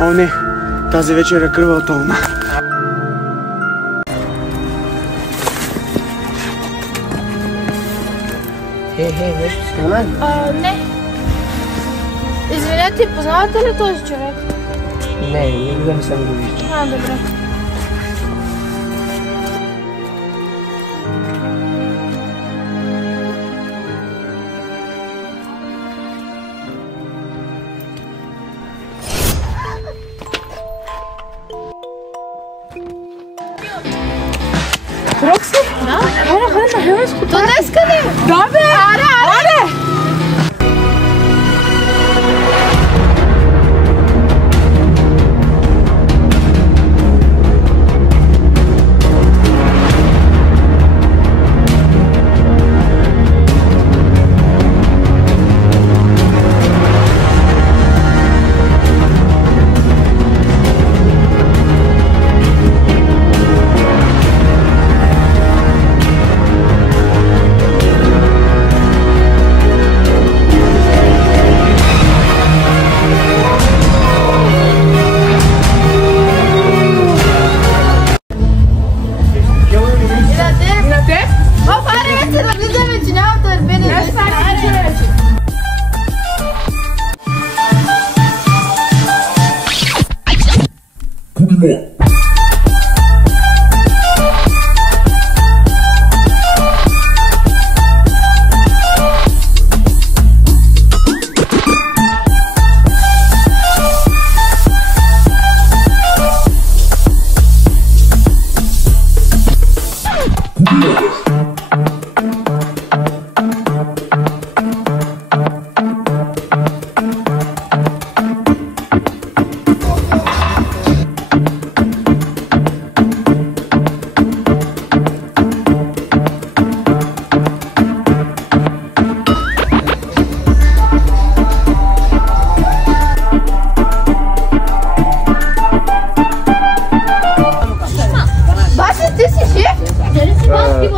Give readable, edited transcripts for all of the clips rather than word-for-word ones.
О, не! Тази вечер е кръвълтовна. Нещо стана ли? Не. Извинете, познавате ли този човек? Не, никога не съм го виждал. Добре. Рокси? Да? Хайде, на хемеско. То днеска ли? Да, бе! Аре!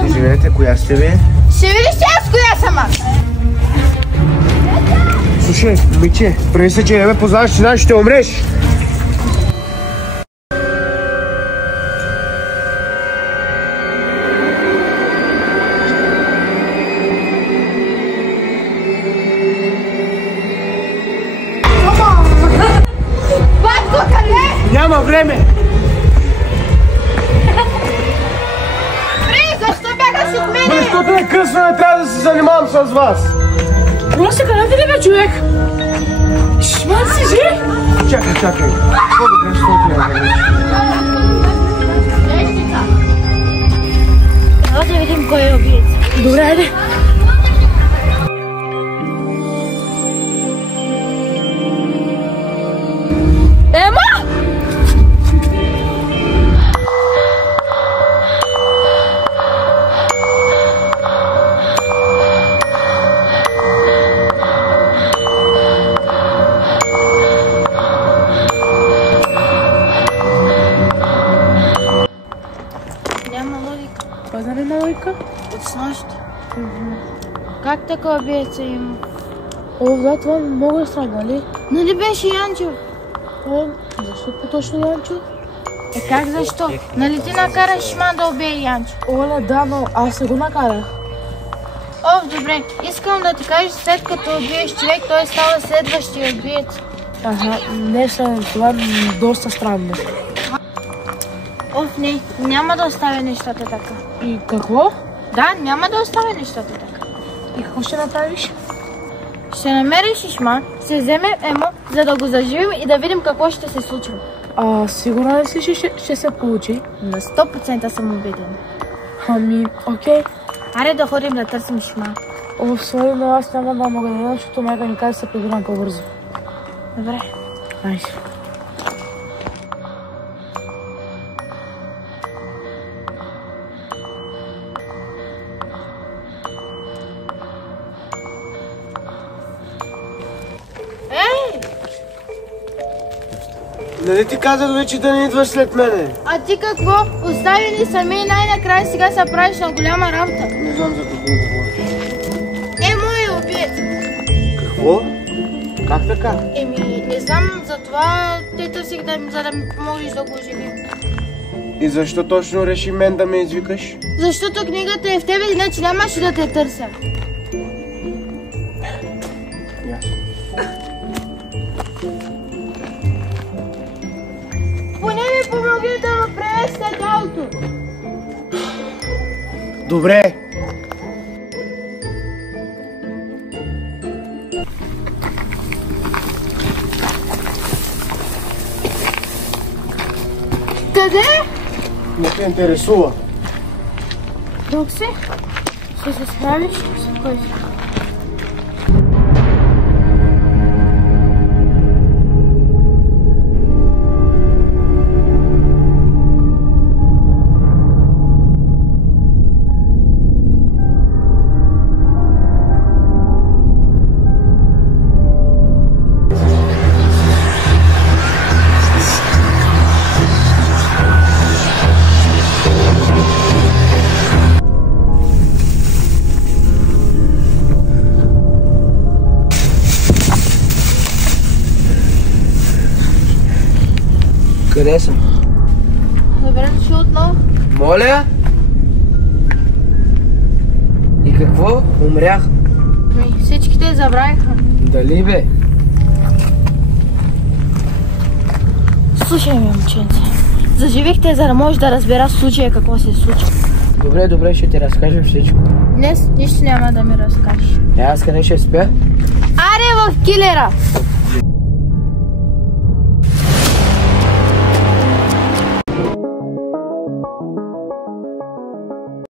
Извинете, коя сте ви? Ще видиш аз коя съм аз. Слушай, момиче, прави се, че не ме познаваш, че знаеш, ще умреш. Батко, къде? Няма време! Защо бягаш от мене? Защото е късно, не трябва да се занимавам с вас. Роси, къде ти ли бе, човек? Шман си жив? Чакай. Какво да кажеш, което няма време? Трябва да видим кой е убиец. Добре, айде. Ема! Няма логика. Това знае на логика? От снощи. Как така убиеца има? О, да, това много е странно, нали? Нали беше Янчо? Защо по-точно Янчо? Как защо? Нали ти накараш Шман да убие Янчо? Оле, да, но аз не го накарах. Добре. Искам да ти кажа, след като убиеш човек, той става следващия убиец. Не съм това доста странно. Не, няма да оставя нещата така. И какво? Да, няма да оставя нещата така. И какво ще направиш? Ще намериш Шман, ще вземем Емо, за да го заживим и да видим какво ще се случва. Сигурна ли си, ще се получи? На 100% съм убедена. Окей. Аре да ходим да търсим Шман. Сори, но аз няма да мога да видя, защото майка ми каза да се прибирам по-бързо. Добре. Айде. Нали ти казах вече да не идваш след мене? А ти какво? Остави ни сами и най-накрая сега се правиш на голяма работа. Не знам за какво говориш. Емо е убиец. Какво? Как така? Не знам, затова те търсих за да ми помогнеш да го оживим. И защо точно реши мен да ме извикаш? Защото книгата е в тебе, иначе нямаше да те търся. Ясно. Поне ми помогни да пренеса тялото. Добре. Къде? Не те интересува. Рокси, ще се справиш? Спокойно. Къде съм? Добре дошъл отново. Моля? И какво? Умрях. Всички те забравиха. Дали бе? Слушай ми, момченце. Заживих те, за да можеш да разбера в случая какво се случи. Добре, ще ти разкажем всичко. Днес нищо няма да ми разкажеш. Аз къде ще спя? Аре в килера!